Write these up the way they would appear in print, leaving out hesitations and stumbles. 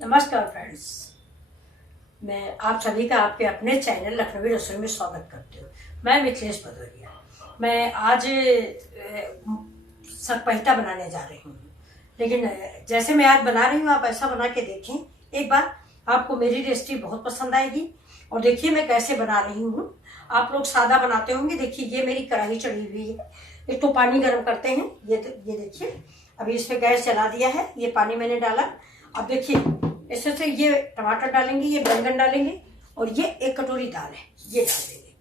नमस्कार फ्रेंड्स, मैं आप सभी का आपके अपने चैनल लखनवी रसोई में स्वागत करती हूँ। मैं मिथिलेश भदौरिया। मैं आज सकपैता बनाने जा रही हूँ, लेकिन जैसे मैं आज बना रही हूँ आप ऐसा बना के देखें एक बार। आपको मेरी रेसिपी बहुत पसंद आएगी। और देखिए मैं कैसे बना रही हूँ। आप लोग सादा बनाते होंगे। देखिए ये मेरी कढ़ाई चढ़ी हुई है। एक तो पानी गर्म करते हैं। ये देखिए अभी इस पे गैस चला दिया है। ये पानी मैंने डाला। अब देखिए इसमें से ये टमाटर डालेंगे, ये बैंगन डालेंगे और ये एक कटोरी दाल है ये डाल देंगे।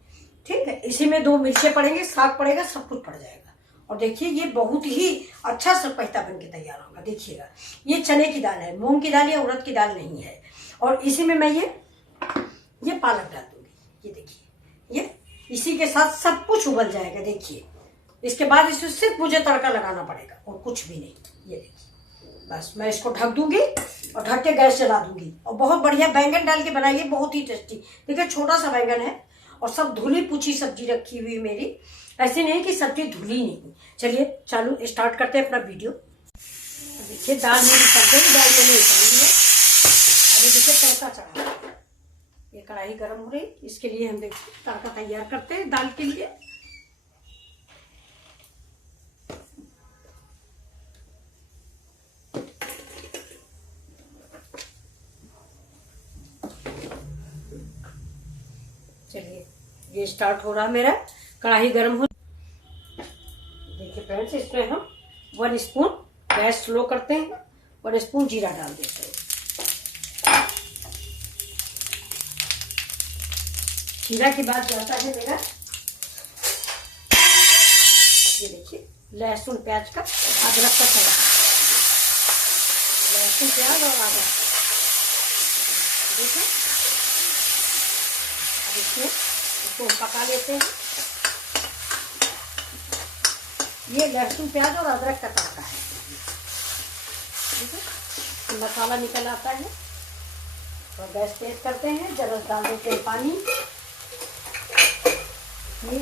ठीक है, इसी में 2 मिर्चें पड़ेंगे, साग पड़ेगा, सब कुछ पड़ जाएगा। और देखिए ये बहुत ही अच्छा सकपैता बन के तैयार होगा। देखिएगा ये चने की दाल है, मूंग की दाल या उड़द की दाल नहीं है। और इसी में मैं ये पालक डाल दूंगी। ये देखिए ये इसी के साथ सब कुछ उबल जाएगा। देखिए इसके बाद इसमें सिर्फ मुझे तड़का लगाना पड़ेगा और कुछ भी नहीं। ये देखिए बस मैं इसको ढक दूंगी और ढक के गैस जला दूंगी। और बहुत बढ़िया बैंगन डाल के बनाइए, बहुत ही टेस्टी। देखिए छोटा सा बैंगन है और सब धुली पूछी सब्जी रखी हुई मेरी। ऐसे नहीं कि सब्जी धुली नहीं। चलिए चालू स्टार्ट करते हैं अपना वीडियो। देखिए दाल मेरी पक गई, दाल मैंने उतार ली है। अभी देखिए तड़का चढ़ा, ये कढ़ाई गर्म हो रही, इसके लिए हम देखिए तड़का तैयार करते हैं दाल के लिए। चलिए ये स्टार्ट हो रहा मेरा, कढ़ाई गर्म हो। देखिए फ्रेंड्स इसमें हम 1 स्पून, गैस स्लो करते हैं, 1 स्पून जीरा डाल देते हैं। जीरा के बाद जाता है मेरा ये देखिए लहसुन प्याज का अदरक का तड़का। लहसुन प्याज और अदरक देखिए। अब इसको पका लेते हैं। ये लहसुन प्याज और अदरक का तड़का है। देखिए मसाला निकल आता है और गैस तेज करते हैं। जरा डाल देते हैं पानी, ये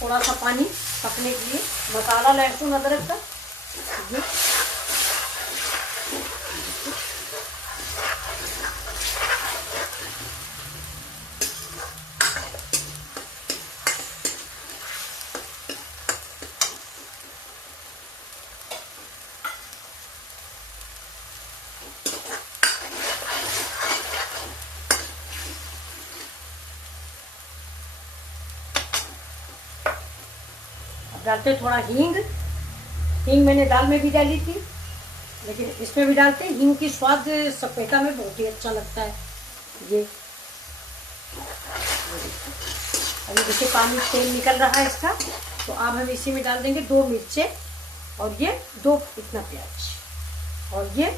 थोड़ा सा पानी पकने के लिए। मसाला लहसुन अदरक का ये डालते थोड़ा हींग। हींग मैंने दाल में भी डाली थी, लेकिन इसमें भी डालते हैं। हींग की स्वाद सकपैता में बहुत ही अच्छा लगता है। ये अभी देखिए पानी तेल निकल रहा है इसका, तो अब हम इसी में डाल देंगे 2 मिर्चें और ये 2 इतना प्याज और ये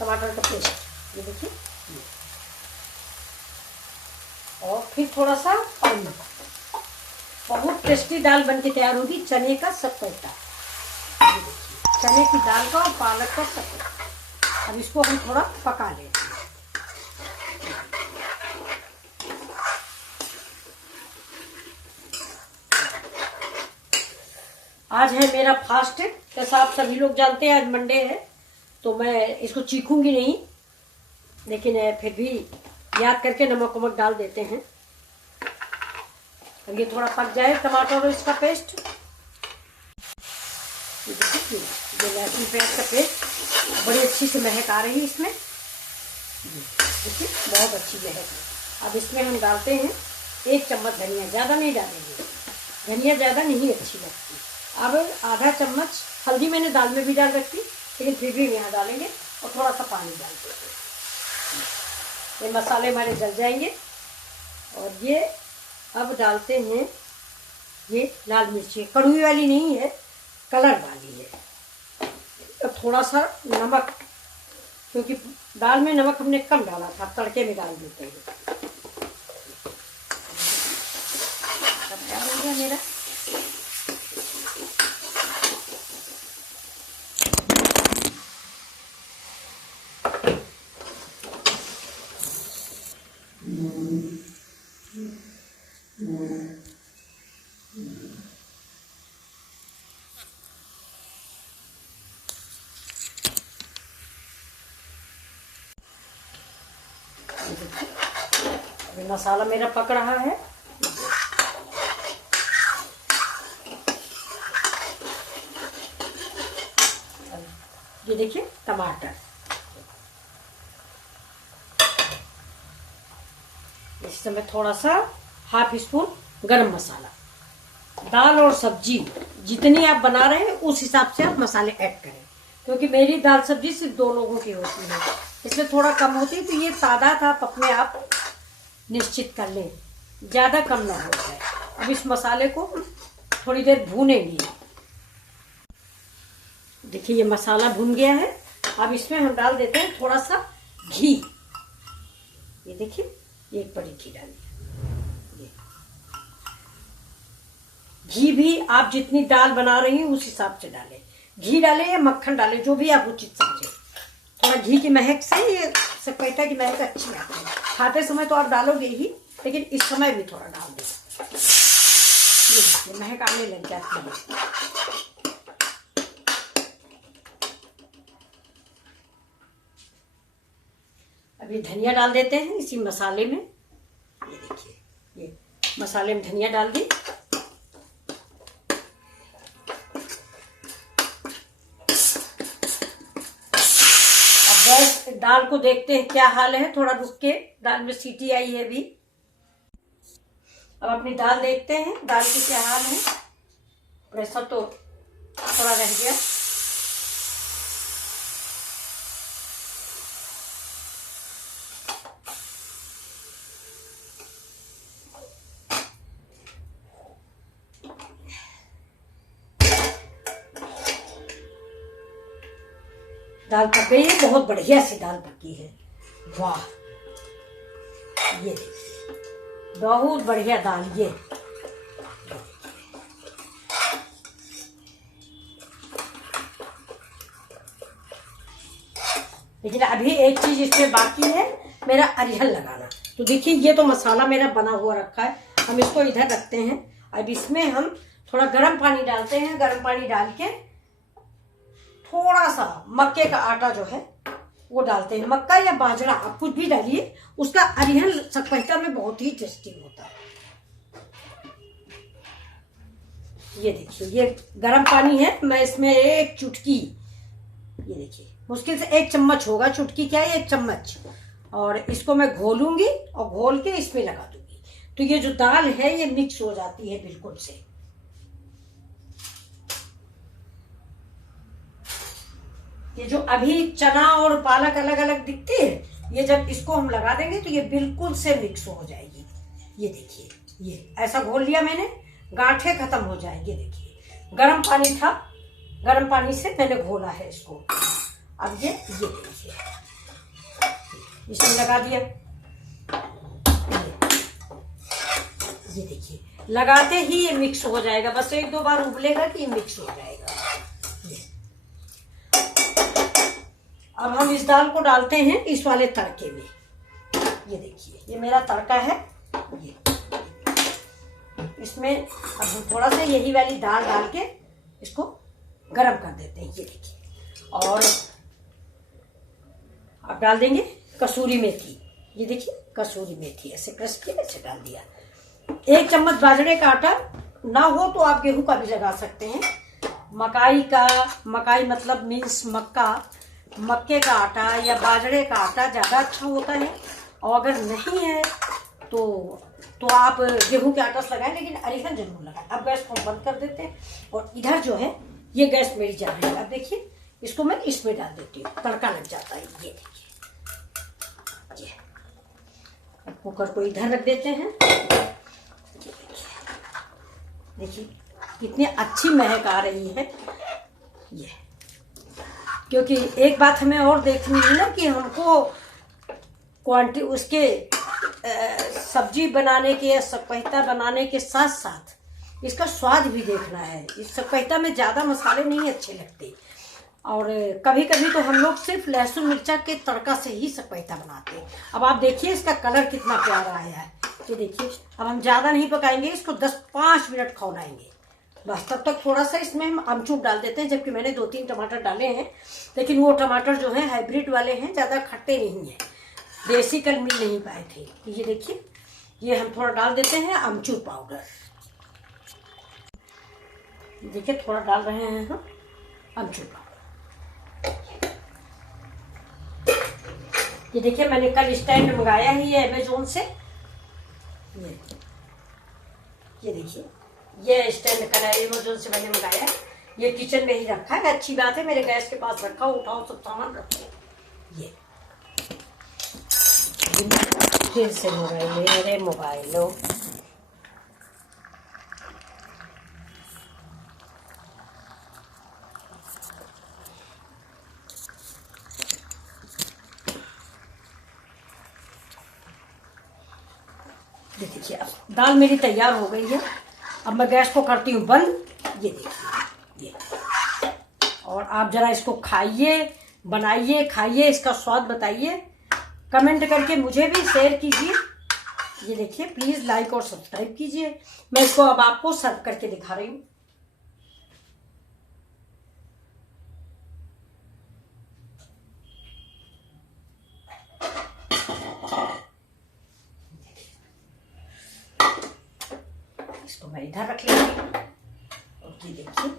टमाटर का पेस्ट। ये देखिए और फिर थोड़ा सा पानी। बहुत टेस्टी दाल बन के तैयार होगी, चने का सकपैता। चने की दाल का और पालक का सकपैता। अब इसको हम थोड़ा पका लेते हैं। आज है मेरा फास्ट, जैसा आप सभी लोग जानते हैं आज मंडे है, तो मैं इसको चीखूंगी नहीं, लेकिन फिर भी याद करके नमक वमक डाल देते हैं। अब ये थोड़ा पक जाए टमाटर और इसका पेस्ट। ये लहसुन प्याज का पेस्ट बड़ी अच्छी से महक आ रही है इसमें। देखिए बहुत अच्छी महक है। अब इसमें हम डालते हैं 1 चम्मच धनिया, ज़्यादा नहीं डालेंगे, धनिया ज़्यादा नहीं अच्छी लगती। अब आधा चम्मच हल्दी मैंने दाल में भी डाल रखी, लेकिन फिर भी यहाँ डालेंगे और थोड़ा सा पानी डाल देंगे। ये मसाले हमारे जल जाएंगे। और ये अब डालते हैं ये लाल मिर्ची, कड़वी वाली नहीं है, कलर वाली है। अब थोड़ा सा नमक, क्योंकि दाल में नमक हमने कम डाला था, तड़के में डाल देते हैं। अब तैयार हो गया मेरा। अभी मसाला मेरा पक रहा है। ये देखिए टमाटर, इस समय थोड़ा सा हाफ स्पून गरम मसाला। दाल और सब्जी जितनी आप बना रहे हैं उस हिसाब से आप मसाले ऐड करें, क्योंकि मेरी दाल सब्जी सिर्फ 2 लोगों की होती है, इसलिए थोड़ा कम होती है। तो ये तादाद आप अपने आप निश्चित कर लें, ज़्यादा कम ना हो जाए। अब इस मसाले को थोड़ी देर भूनेंगे। देखिए ये मसाला भुन गया है। अब इसमें हम डाल देते हैं थोड़ा सा घी। ये देखिए 1 बड़ी घी डालिए। घी भी आप जितनी दाल बना रही हैं उस हिसाब से डालें। घी डालें या मक्खन डालें, जो भी आप उचित समझें। थोड़ा घी की महक से ये सकपैठा की महक अच्छी आती है। खाते समय तो आप डालोगे ही, लेकिन इस समय भी थोड़ा डाल दें। ये महक आने लग जाती है। अभी धनिया डाल देते हैं इसी मसाले में। ये देखिए ये मसाले में धनिया डाल दी। गैस दाल को देखते हैं क्या हाल है, थोड़ा रुक के। दाल में सीटी आई है अभी। अब अपनी दाल देखते हैं, दाल की क्या हाल है। प्रेशर तो थोड़ा रह गया। दाल पक गई है, बहुत बढ़िया सी दाल पकी है। वाह, ये देखिए बहुत बढ़िया दाल। ये लेकिन अभी एक चीज इसमें बाकी है, मेरा अरहर लगाना। तो देखिए ये तो मसाला मेरा बना हुआ रखा है, हम इसको इधर रखते हैं। अब इसमें हम थोड़ा गर्म पानी डालते हैं। गर्म पानी डाल के थोड़ा सा मक्के का आटा जो है वो डालते हैं। मक्का या बाजरा आप कुछ भी डालिए, उसका अरहर सकपैठा में बहुत ही टेस्टी होता है। ये देखिए ये गर्म पानी है, मैं इसमें 1 चुटकी, ये देखिए मुश्किल से 1 चम्मच होगा, चुटकी क्या है 1 चम्मच, और इसको मैं घोलूंगी और घोल के इसमें लगा दूंगी। तो ये जो दाल है ये मिक्स हो जाती है बिल्कुल से। ये जो अभी चना और पालक अलग अलग दिखती है, ये जब इसको हम लगा देंगे तो ये बिल्कुल से मिक्स हो जाएगी। ये देखिए ये ऐसा घोल लिया मैंने, गांठें खत्म हो जाएंगे। देखिए गर्म पानी था, गर्म पानी से मैंने घोला है इसको। अब ये देखिए इसमें लगा दिया। ये देखिए लगाते ही ये मिक्स हो जाएगा, बस 1-2 बार उबलेगा कि ये मिक्स हो जाएगा। अब हम इस दाल को डालते हैं इस वाले तड़के में। ये देखिए ये मेरा तड़का है। ये इसमें अब हम थोड़ा सा यही वाली दाल डाल के इसको गरम कर देते हैं। ये देखिए, और अब डाल देंगे कसूरी मेथी। ये देखिए कसूरी मेथी ऐसे क्रश किया, ऐसे डाल दिया। 1 चम्मच बाजरे का आटा, ना हो तो आप गेहूं का भी लगा सकते हैं। मकाई का, मकाई मतलब मीन्स मक्का, मक्के का आटा या बाजरे का आटा ज़्यादा अच्छा होता है। और अगर नहीं है तो आप गेहूं के आटा से लगाएं, लेकिन अरहर जरूर लगाएं। अब गैस को बंद कर देते हैं, और इधर जो है ये गैस मेरी जल रही है। अब देखिए इसको मैं इसमें डाल देती हूँ, तड़का लग जाता है। ये देखिए, अब कुकर को इधर रख देते हैं। देखिए कितनी अच्छी महक आ रही है। ये क्योंकि एक बात हमें और देखनी है ना कि हमको क्वांटिटी उसके सब्जी बनाने के या सकपैठा बनाने के साथ साथ इसका स्वाद भी देखना है। इस सकपैठा में ज़्यादा मसाले नहीं अच्छे लगते, और कभी कभी तो हम लोग सिर्फ लहसुन मिर्चा के तड़का से ही सकपैठा बनाते हैं। अब आप देखिए इसका कलर कितना प्यारा आया है। तो देखिए अब हम ज़्यादा नहीं पकाएंगे इसको, 10-5 मिनट खौलाएंगे बस। तब तक थोड़ा सा इसमें हम अमचूर डाल देते हैं, जबकि मैंने 2-3 टमाटर डाले हैं, लेकिन वो टमाटर जो हैं हाइब्रिड वाले हैं, ज़्यादा खट्टे नहीं हैं। देसी कल मिल नहीं पाए थे। ये देखिए, ये हम थोड़ा डाल देते हैं अमचूर पाउडर। देखिए थोड़ा डाल रहे हैं हम अमचूर पाउडर। ये देखिए मैंने कल स्टैंड मंगाया ही है अमेजोन से। ये देखिए, ये स्टैंड कल अमेजोन से मैंने मंगाया। ये किचन में ही रखा है, अच्छी बात है, मेरे गैस के पास रखा, उठाओ सब सामान रखो। ये फिर से हो रहा है मेरे मोबाइलों। ये देखिए अब दाल मेरी तैयार हो गई है। अब मैं गैस को करती हूँ बंद। ये देखिए, ये और आप जरा इसको खाइए, बनाइए, खाइए, इसका स्वाद बताइए, कमेंट करके मुझे भी शेयर कीजिए। ये देखिए प्लीज लाइक और सब्सक्राइब कीजिए। मैं इसको अब आपको सर्व करके दिखा रही हूँ। इसको मैं इधर रख लेती हूँ। और ये देखिए,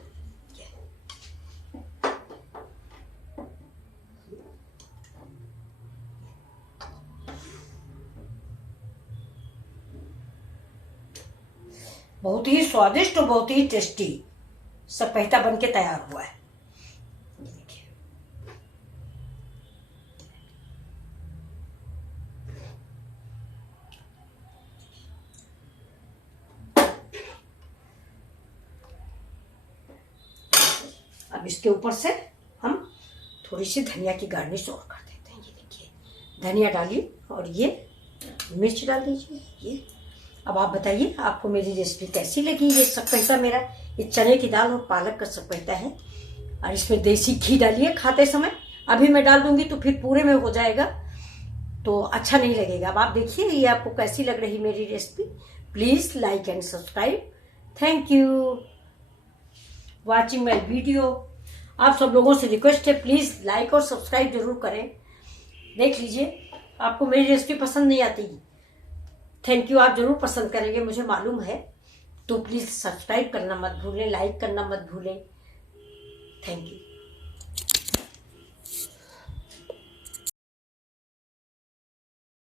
बहुत ही स्वादिष्ट और बहुत ही टेस्टी सपेटा बन के तैयार हुआ है। देखिए अब इसके ऊपर से हम थोड़ी सी धनिया की गार्निश और कर देते हैं। ये देखिए धनिया डालिए और ये मिर्च डाल दीजिए। ये अब आप बताइए आपको मेरी रेसिपी कैसी लगी। ये सपेटा मेरा, ये चने की दाल और पालक का सपेटा है और इसमें देसी घी डालिए खाते समय। अभी मैं डाल दूंगी तो फिर पूरे में हो जाएगा तो अच्छा नहीं लगेगा। अब आप देखिए ये आपको कैसी लग रही मेरी recipe. Please like and subscribe. Thank you watching my video. आप सब लोगों से रिक्वेस्ट है प्लीज लाइक और सब्सक्राइब जरूर करें। देख लीजिए आपको मेरी रेसिपी पसंद नहीं आती, थैंक यू, आप जरूर पसंद करेंगे मुझे मालूम है। तो प्लीज सब्सक्राइब करना मत भूलें, लाइक करना मत भूलें। Thank you.